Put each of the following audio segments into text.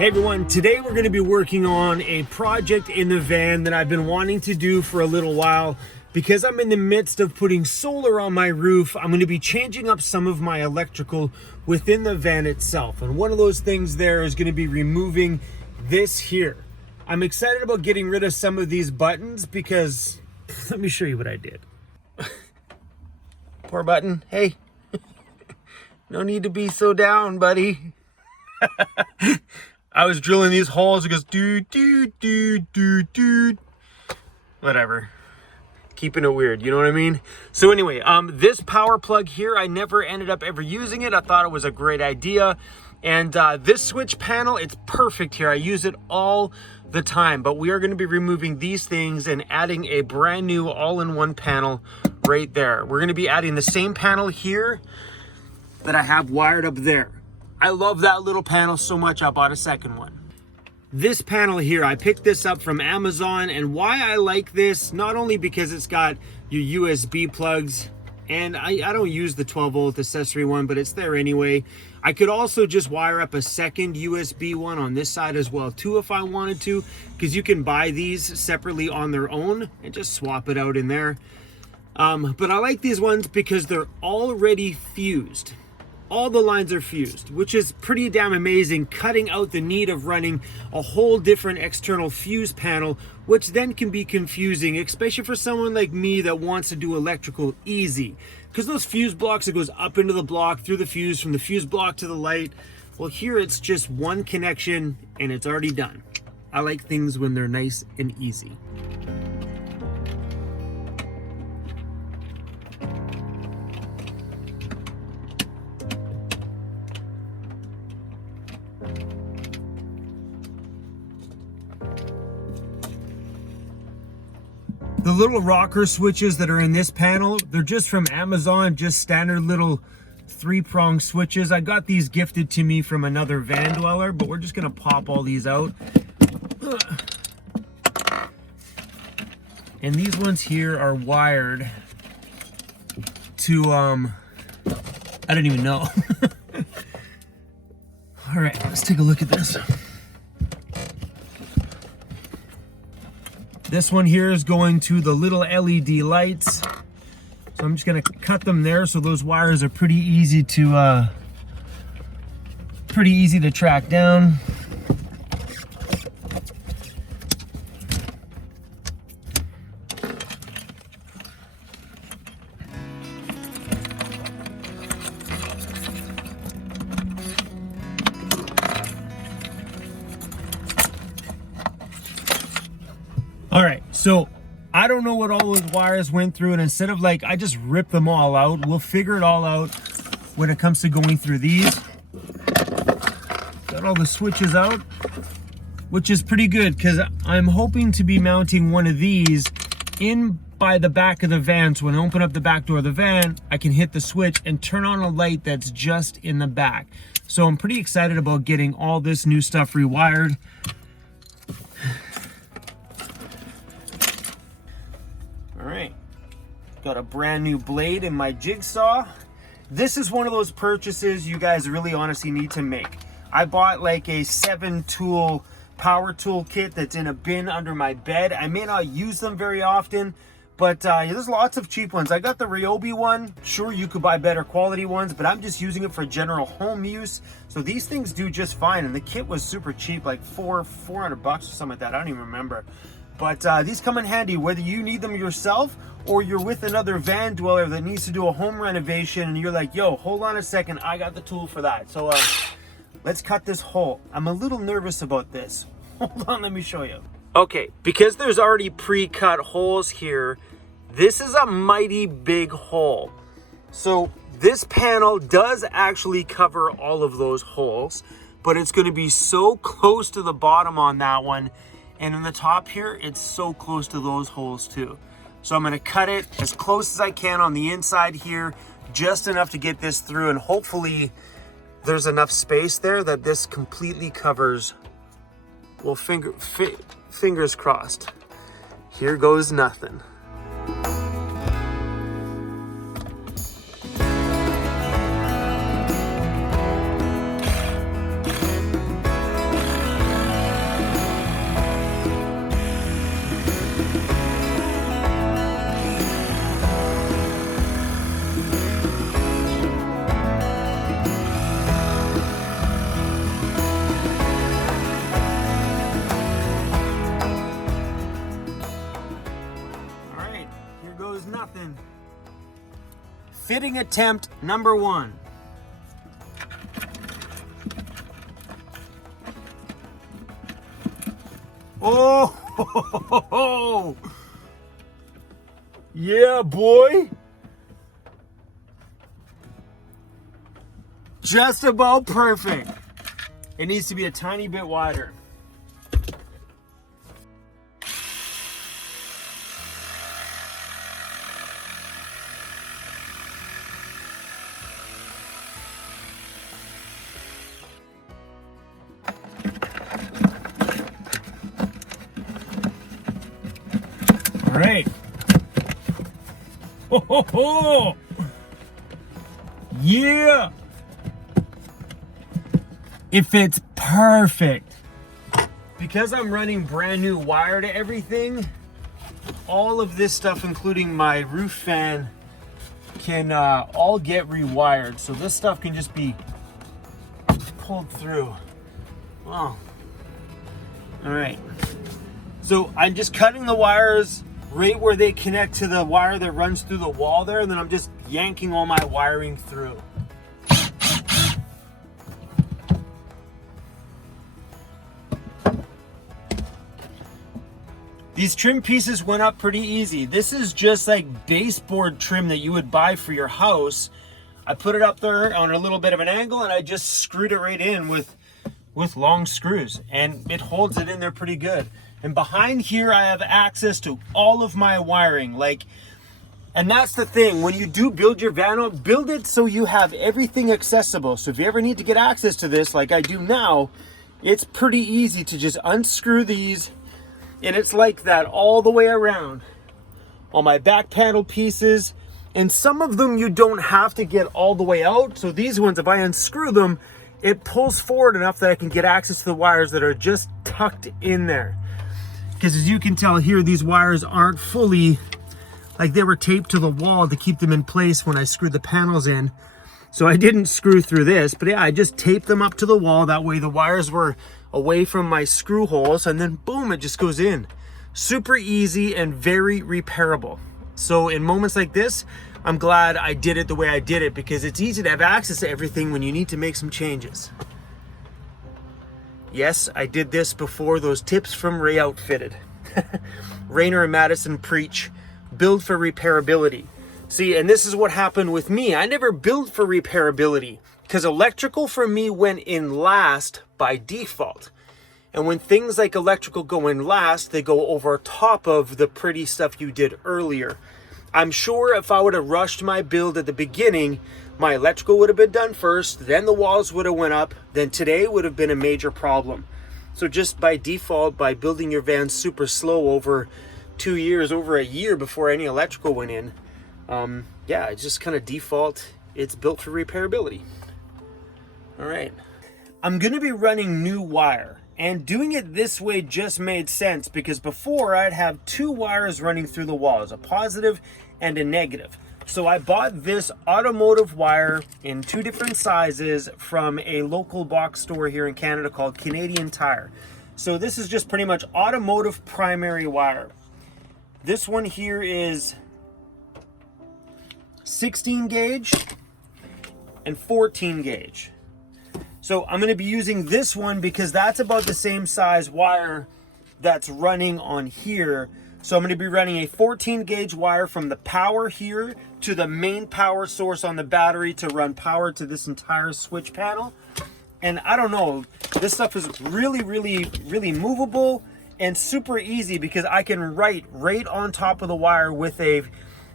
Hey everyone, today we're going to be working on a project in the van that I've been wanting to do for a little while. Because I'm in the midst of putting solar on my roof, I'm going to be changing up some of my electrical within the van itself. And one of those things there is going to be removing this here. I'm excited about getting rid of some of these buttons because, let me show you what I did. Poor button, hey, no need to be so down, buddy. I was drilling these holes, it goes doo doo doo doo doo. Whatever. Keeping it weird, you know what I mean? So anyway, this power plug here, I never ended up ever using it. I thought it was a great idea. And this switch panel, it's perfect here. I use it all the time, but we are going to be removing these things and adding a brand new all-in-one panel right there. We're going to be adding the same panel here that I have wired up there. I love that little panel so much, I bought a second one. This panel here, I picked this up from Amazon, and why I like this, not only because it's got your USB plugs, and I don't use the 12 volt accessory one, but it's there anyway. I could also just wire up a second USB one on this side as well too if I wanted to, because you can buy these separately on their own and just swap it out in there. But I like these ones because they're already fused. All the lines are fused, which is pretty damn amazing, cutting out the need of running a whole different external fuse panel, which then can be confusing, especially for someone like me that wants to do electrical easy. Because those fuse blocks, it goes up into the block, through the fuse, from the fuse block to the light. Well, here it's just one connection and it's already done. I like things when they're nice and easy. The little rocker switches that are in this panel, they're just from Amazon, just standard little 3-prong switches. I got these gifted to me from another van dweller, but we're just gonna pop all these out. And these ones here are wired to, I don't even know. All right, let's take a look at this. This one here is going to the little LED lights. So I'm just gonna cut them there so those wires are pretty easy to track down. All right, so I don't know what all those wires went through, and instead of I just ripped them all out, we'll figure it all out when it comes to going through these. Got all the switches out, which is pretty good because I'm hoping to be mounting one of these in by the back of the van. So when I open up the back door of the van, I can hit the switch and turn on a light that's just in the back. So I'm pretty excited about getting all this new stuff rewired. All right, got a brand new blade in my jigsaw. This is one of those purchases you guys really honestly need to make. I bought like a 7-tool power tool kit that's in a bin under my bed. I may not use them very often, but there's lots of cheap ones. I got the Adobe one. Sure, you could buy better quality ones, but I'm just using it for general home use. So these things do just fine, and the kit was super cheap, like $400 or something like that. I don't even remember. But these come in handy whether you need them yourself or you're with another van dweller that needs to do a home renovation and you're like, yo, hold on a second, I got the tool for that. So let's cut this hole. I'm a little nervous about this. Hold on, let me show you. Okay, because there's already pre-cut holes here, this is a mighty big hole. So this panel does actually cover all of those holes, but it's going to be so close to the bottom on that one. And in the top here, it's so close to those holes too. So I'm gonna cut it as close as I can on the inside here, just enough to get this through, and hopefully there's enough space there that this completely covers. Well, fingers crossed. Here goes nothing. fitting attempt number 1. Oh, yeah, boy. Just about perfect. It needs to be a tiny bit wider. All right. Ho, ho, ho. Yeah. It fits perfect. Because I'm running brand new wire to everything, all of this stuff, including my roof fan, can all get rewired. So this stuff can just be pulled through. Wow. All right. So I'm just cutting the wires right where they connect to the wire that runs through the wall there, and then I'm just yanking all my wiring through. These trim pieces went up pretty easy. This is just like baseboard trim that you would buy for your house. I put it up there on a little bit of an angle, and I just screwed it right in with long screws, and it holds it in there pretty good. And behind here, I have access to all of my wiring. And that's the thing, when you do build your van, build it so you have everything accessible. So if you ever need to get access to this, like I do now, it's pretty easy to just unscrew these, and it's like that all the way around. All my back panel pieces, and some of them you don't have to get all the way out. So these ones, if I unscrew them, it pulls forward enough that I can get access to the wires that are just tucked in there. Because as you can tell here, these wires aren't fully, like they were taped to the wall to keep them in place when I screwed the panels in. So I didn't screw through this, but yeah, I just taped them up to the wall. That way the wires were away from my screw holes, and then boom, it just goes in. Super easy and very repairable. So in moments like this, I'm glad I did it the way I did it, because it's easy to have access to everything when you need to make some changes. Yes, I did this before those tips from Ray Outfitted. Rayner and Madison preach, build for repairability. See, and this is what happened with me. I never built for repairability, because electrical for me went in last by default. And when things like electrical go in last, they go over top of the pretty stuff you did earlier. I'm sure if I would have rushed my build at the beginning, my electrical would have been done first, then the walls would have went up, then today would have been a major problem. So just by default, by building your van super slow over 2 years, over a year before any electrical went in, yeah, it's just kind of default. It's built for repairability. All right. I'm going to be running new wire, and doing it this way just made sense because before I'd have 2 wires running through the walls, a positive and a negative. So I bought this automotive wire in 2 different sizes from a local box store here in Canada called Canadian Tire. So this is just pretty much automotive primary wire. This one here is 16 gauge and 14 gauge. So I'm going to be using this one because that's about the same size wire that's running on here. So I'm going to be running a 14 gauge wire from the power here to the main power source on the battery to run power to this entire switch panel. And I don't know, this stuff is really movable and super easy because I can write right on top of the wire with a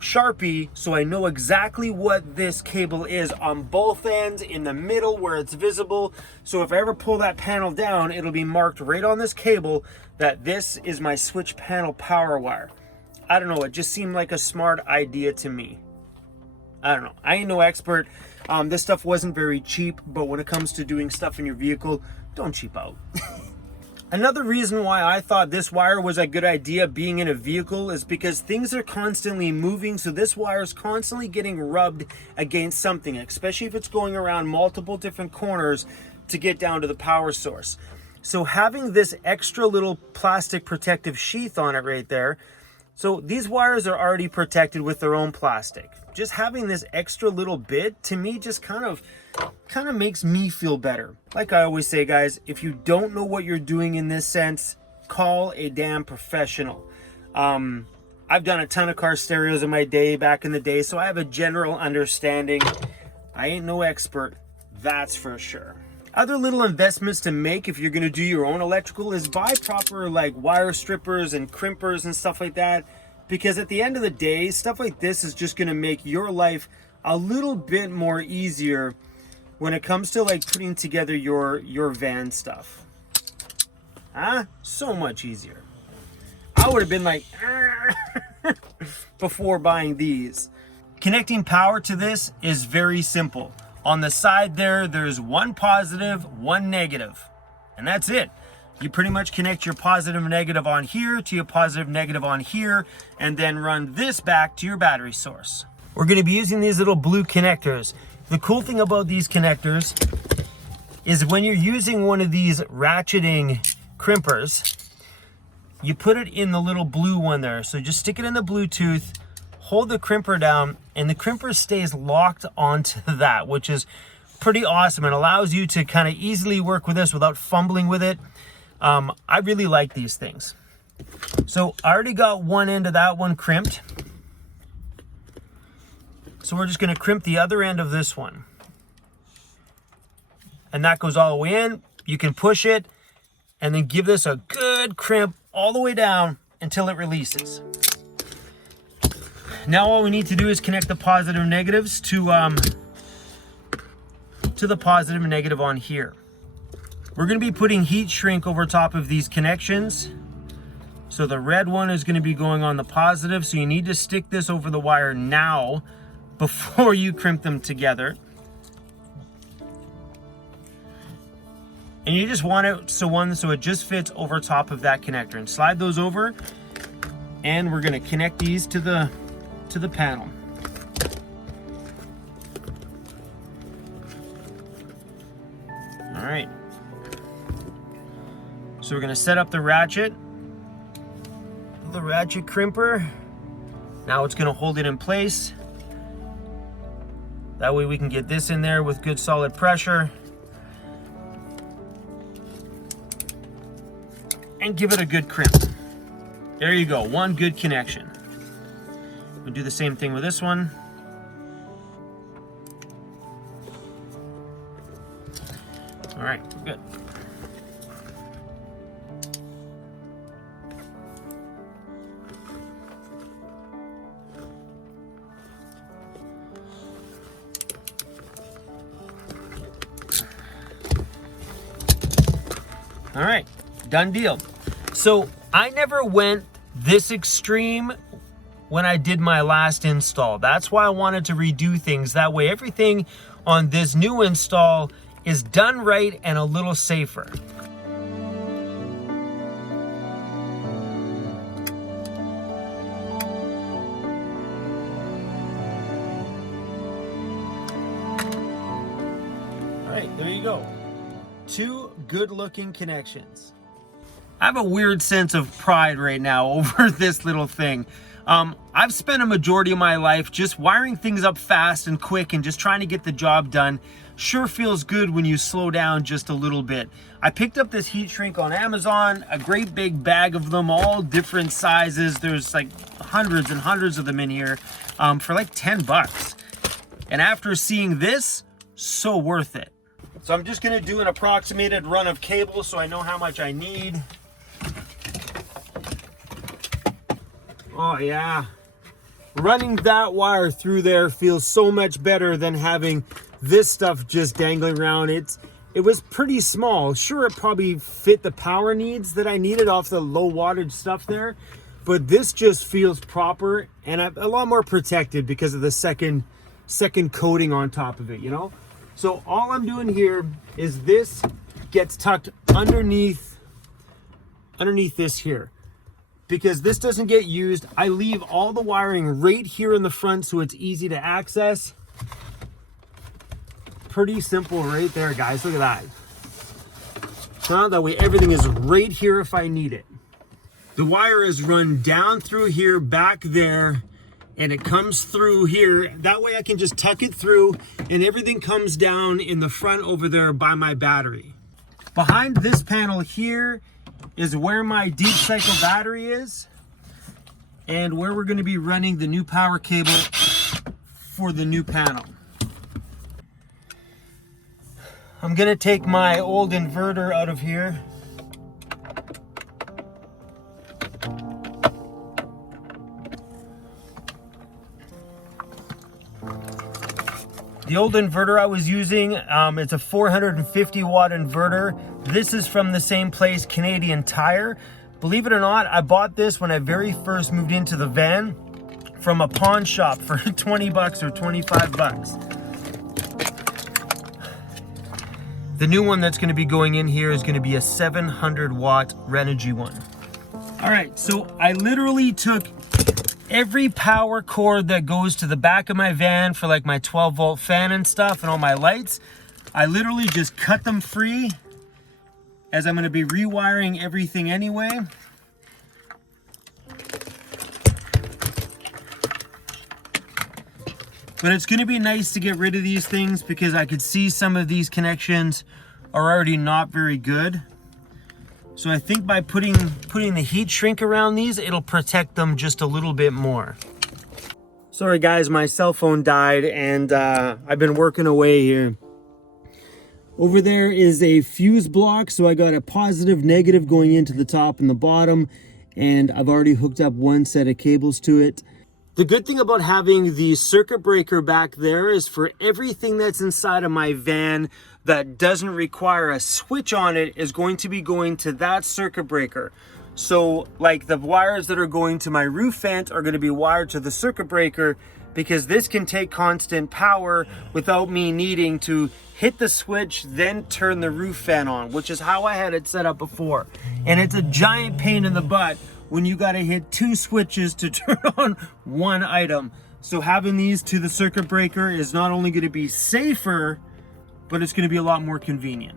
Sharpie, so I know exactly what this cable is on both ends, in the middle where it's visible. So if I ever pull that panel down, it'll be marked right on this cable that this is my switch panel power wire. I don't know, it just seemed like a smart idea to me. I don't know, I ain't no expert. This stuff wasn't very cheap, but when it comes to doing stuff in your vehicle, don't cheap out. Another reason why I thought this wire was a good idea being in a vehicle is because things are constantly moving, so this wire is constantly getting rubbed against something, especially if it's going around multiple different corners to get down to the power source. So having this extra little plastic protective sheath on it right there, So these wires are already protected with their own plastic. Just having this extra little bit, to me, just kind of makes me feel better. Like I always say, guys, if you don't know what you're doing in this sense, call a damn professional. I've done a ton of car stereos in my day, back in the day, so I have a general understanding. I ain't no expert, that's for sure. Other little investments to make if you're gonna do your own electrical is buy proper like wire strippers and crimpers and stuff like that. Because at the end of the day, stuff like this is just gonna make your life a little bit more easier when it comes to like putting together your van stuff. So much easier. I would have been like, before buying these. Connecting power to this is very simple. On the side there's one positive, one negative, and that's it. You pretty much connect your positive and negative on here to your positive negative on here, and then run this back to your battery source. We're gonna be using these little blue connectors. The cool thing about these connectors is when you're using one of these ratcheting crimpers, you put it in the little blue one there. So just stick it in the Bluetooth, hold the crimper down, and the crimper stays locked onto that, which is pretty awesome and allows you to kind of easily work with this without fumbling with it. I really like these things. So I already got one end of that one crimped. So we're just gonna crimp the other end of this one. And that goes all the way in. You can push it and then give this a good crimp all the way down until it releases. Now all we need to do is connect the positive and negatives to the positive and negative on here. We're going to be putting heat shrink over top of these connections. So the red one is going to be going on the positive, so you need to stick this over the wire now before you crimp them together. And you just want it so it just fits over top of that connector, and slide those over, and we're going to connect these to the panel. All right. So we're going to set up the ratchet crimper. Now it's going to hold it in place. That way we can get this in there with good solid pressure and give it a good crimp. There you go, one good connection. We'll do the same thing with this one. All right, good. All right, done deal. So I never went this extreme when I did my last install. That's why I wanted to redo things. That way everything on this new install is done right and a little safer. All right, there you go. Two good looking connections. I have a weird sense of pride right now over this little thing. I've spent a majority of my life just wiring things up fast and quick and just trying to get the job done. Sure feels good when you slow down just a little bit. I picked up this heat shrink on Amazon, a great big bag of them, all different sizes. There's like hundreds and hundreds of them in here for like 10 bucks. And after seeing this, so worth it. So I'm just gonna do an approximated run of cable so I know how much I need. Oh yeah, running that wire through there feels so much better than having this stuff just dangling around. It was pretty small. Sure, it probably fit the power needs that I needed off the low wattage stuff there, but this just feels proper and a lot more protected because of the second coating on top of it, you know? So all I'm doing here is this gets tucked underneath this here. Because this doesn't get used, I leave all the wiring right here in the front so it's easy to access. Pretty simple right there, guys. Look at that. So that way everything is right here if I need it. The wire is run down through here, back there, and it comes through here. That way I can just tuck it through and everything comes down in the front over there by my battery. Behind this panel here is where my deep cycle battery is and where we're going to be running the new power cable for the new panel. I'm going to take my old inverter out of here. The old inverter I was using, it's a 450 watt inverter. This is from the same place, Canadian Tire. Believe it or not, I bought this when I very first moved into the van from a pawn shop for 20 bucks or 25 bucks. The new one that's gonna be going in here is gonna be a 700 watt Renogy one. All right, so I literally took every power cord that goes to the back of my van for like my 12 volt fan and stuff and all my lights. I literally just cut them free as I'm gonna be rewiring everything anyway. But it's gonna be nice to get rid of these things because I could see some of these connections are already not very good. So I think by putting the heat shrink around these, it'll protect them just a little bit more. Sorry guys, my cell phone died and I've been working away here. Over there is a fuse block, so I got a positive, negative going into the top and the bottom, and I've already hooked up one set of cables to it. The good thing about having the circuit breaker back there is for everything that's inside of my van that doesn't require a switch on it is going to be going to that circuit breaker. So like the wires that are going to my roof vent are going to be wired to the circuit breaker because this can take constant power without me needing to hit the switch, then turn the roof fan on, which is how I had it set up before. And it's a giant pain in the butt when you got to hit two switches to turn on one item. So having these to the circuit breaker is not only going to be safer, but it's going to be a lot more convenient.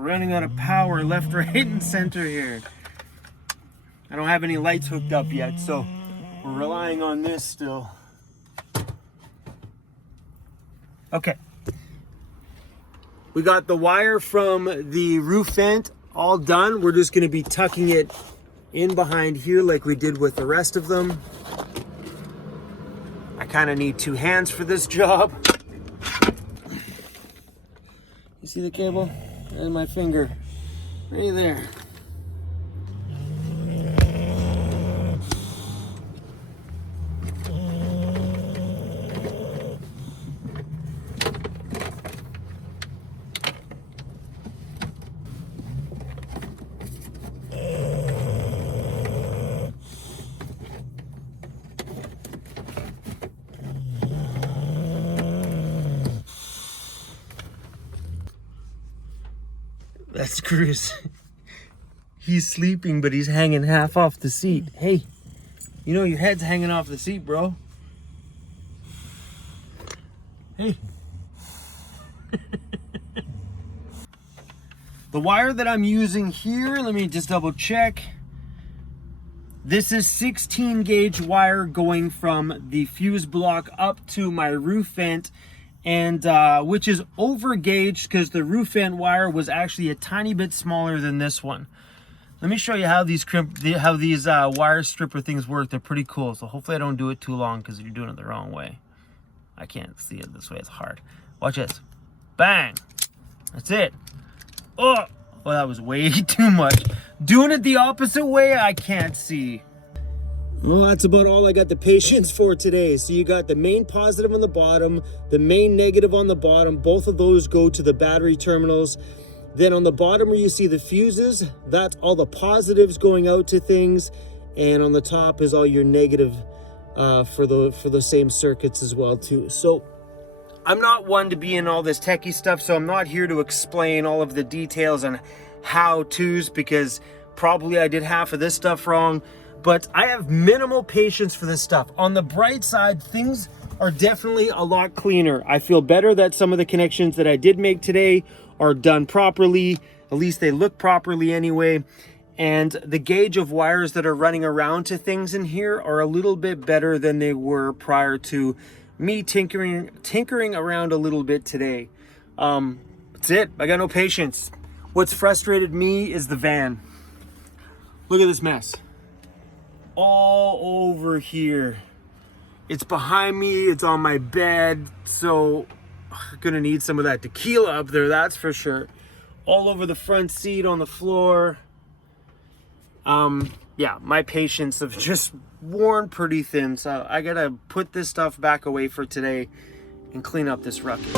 Running out of power left, right, and center here. I don't have any lights hooked up yet, so we're relying on this still. Okay. We got the wire from the roof vent all done. We're just going to be tucking it in behind here like we did with the rest of them. I kind of need two hands for this job. You see the cable? And my finger right there. That's Cruz. He's sleeping, but he's hanging half off the seat. Hey, you know your head's hanging off the seat, bro. Hey. The wire that I'm using here, let me just double check. This is 16 gauge wire going from the fuse block up to my roof vent, and which is over gauged because the roof vent wire was actually a tiny bit smaller than this one. Let me show you how these wire stripper things work. They're pretty cool. So hopefully I don't do it too long because you're doing it the wrong way. I can't see it this way. It's hard. Watch this. Bang. That's it. Oh, well, that was way too much. Doing it the opposite way, I can't see. Well, that's about all I got the patience for today. So you got the main positive on the bottom, the main negative on the bottom. Both of those go to the battery terminals. Then on the bottom where you see the fuses, that's all the positives going out to things. And on the top is all your negative for the same circuits as well too. So I'm not one to be in all this techie stuff, so I'm not here to explain all of the details on how-tos, because probably I did half of this stuff wrong, but I have minimal patience for this stuff. On the bright side, things are definitely a lot cleaner. I feel better that some of the connections that I did make today are done properly. At least they look properly anyway. And the gauge of wires that are running around to things in here are a little bit better than they were prior to me tinkering around a little bit today. That's it. I got no patience. What's frustrated me is the van. Look at this mess. All over here. It's behind me. It's on my bed. So I'm gonna need some of that tequila up there, that's for sure. All over the front seat, on the floor. Yeah, my patience have just worn pretty thin, so I gotta put this stuff back away for today and clean up this ruckus.